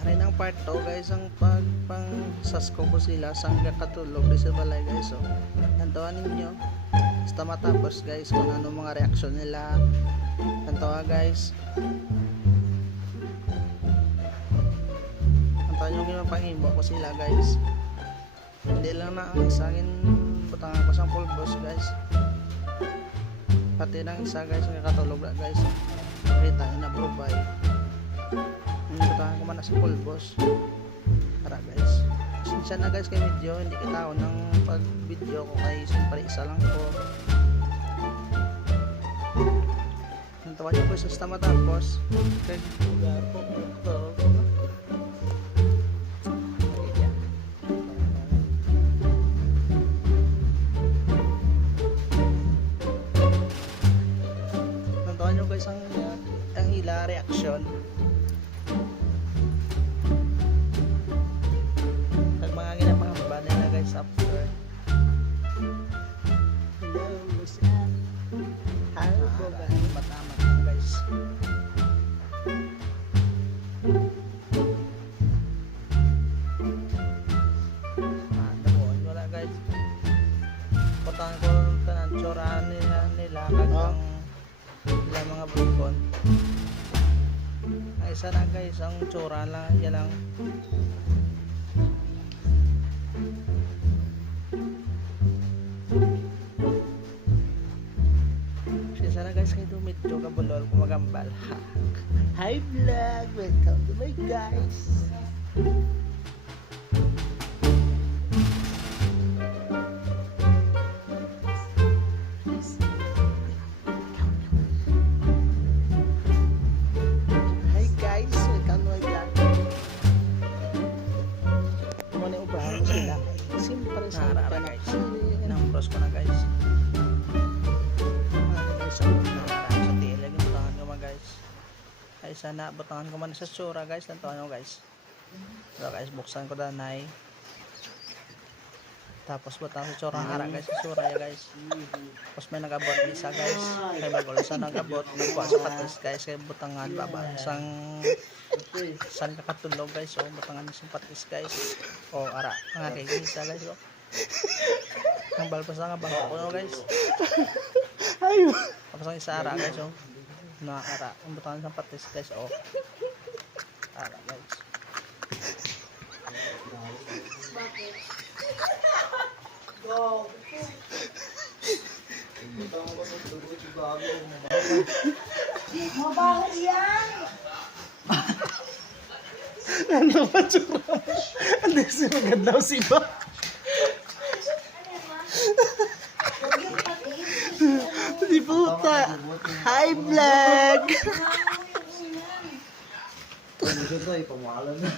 Arin ang part 2 guys, ang pang sasko ko sila sang katulog di sa balay guys. So, nantuan ninyo. Basta matapos guys kung ano mga reaksyon nila. Nantuan guys. Nantuan yung ginapangimo ko sila guys. Hindi lang na ang isangin butangan ko sang pulbos guys. Pati ng isa guys ang katulog na guys. Kita na provide. Butangan ko man na sa pulbos. Tara guys. Sinsya na guys kay video, hindi kita ako ng pag video ko kay siyempre isa lang ko. Nantawa nyo po sa matapos. Kaya lugar po ito. Nantawa nyo guys ang ila reaction. After hello Lucian, hello po guys, matamat lang guys. Wala guys, putang ko kanang tsorahan nila kagang nila mga bukon. Ay isa na guys, ang tsura lang yan lang. Sana guys kayo medyo kabulol kumagambal. Hi vlog! Welcome to my guys! Hi guys! Welcome to my vlog. Muna ubahan mo sila. Simpre sa guys. Inambros ko na guys. Sa tila yung butangan ko mga guys. Ay sana butangan ko man sa tsura guys. Lantuan nyo guys. So guys buksan ko danay. Tapos butangan sa tsura ang ara guys. Sa tsura ya guys. Tapos may nagabot isa guys. Kaya bago lang sa nagabot. Nagkuha sa patis guys. Kaya butangan baba. Sang kakatulog guys. So butangan sa patis guys. O ara. Mga kikisa guys. So ang balpas na nga bangko ko guys. Ayun. Tapos ang isa ara guys, oh. Nakakara. Ang butangan ng patis guys, oh. Ara guys. Go. Mabaho yan. Ano pa tsura? Hindi siya maganda si Ba. Di puta. Hi vlog. Ito ay pamahalan na.